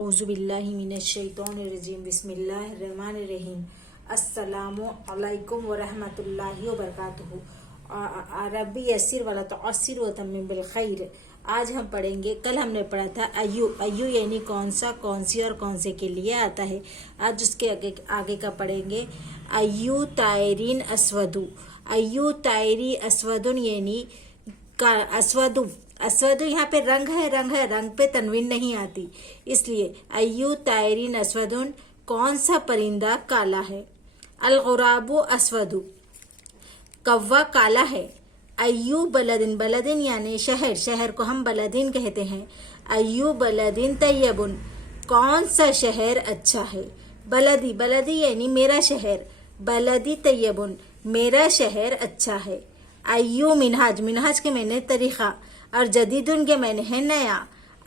اعوذ باللہ من الشیطان الرجیم بسم اللہ الرحمن الرحیم السلام علیکم ورحمۃ اللہ وبرکاتہ ربی یسر ولا تعسر وتمم بالخیر۔ آج ہم پڑھیں گے، کل ہم نے پڑھا تھا ایو یعنی کون سا، کون سی اور کون سے کے لیے آتا ہے۔ آج اس کے آگے کا پڑھیں گے ایو طائرین اسودو۔ ایو طائری اسودن یعنی اسود یہاں پہ رنگ ہے، رنگ پہ تنوین نہیں آتی، اس لیے ایو طائرین اسودن کون سا پرندہ کالا ہے۔ الغراب اسود کوا کالا ہے۔ ایو بلدن، بلدن یعنی شہر کو ہم بلدن کہتے ہیں۔ ایو بلدن طیبن کون سا شہر اچھا ہے۔ بلدی یعنی میرا شہر، بلدی طیبن میرا شہر اچھا ہے۔ ایو منہاج کے معنی طریقہ اور جدیدن کے معنی ہے نیا۔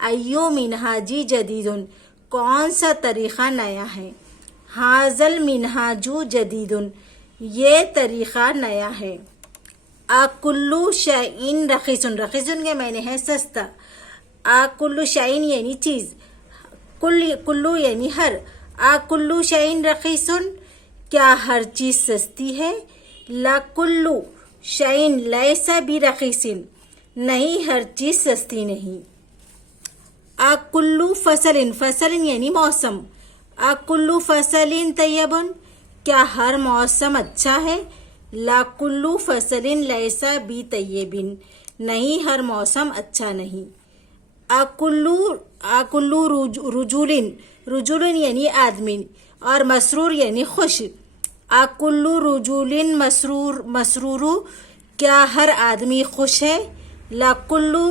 ایو منہاجی جدیدن کون سا طریقہ نیا ہے۔ حاضل منہاجو جدیدن یہ طریقہ نیا ہے۔ اکلو شعین رخیصن، رخیصن کے معنی ہے سستا۔ اکلو شعین یعنی چیز، کلو یعنی ہر۔ اکلو شعین رخیصن کیا ہر چیز سستی ہے۔ لکلو شعین لیسا برخیصن نہیں ہر چیز سستی نہیں۔ اکلو فصل یعنی موسم۔ اکلو فصل طیبن کیا ہر موسم اچھا ہے۔ لکلو فصل لیسا بطیبن نہیں ہر موسم اچھا نہیں۔ اکلو رجولن یعنی آدمی اور مسرور یعنی خوش۔ اکلو رجولن مسرورو کیا ہر آدمی خوش ہے۔ لکلو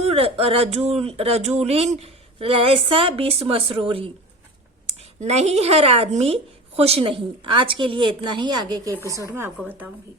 رجولن لیسا بمسروری نہیں ہر آدمی خوش نہیں۔ آج کے لیے اتنا ہی، آگے کے ایپیسوڈ میں آپ کو بتاؤں گی۔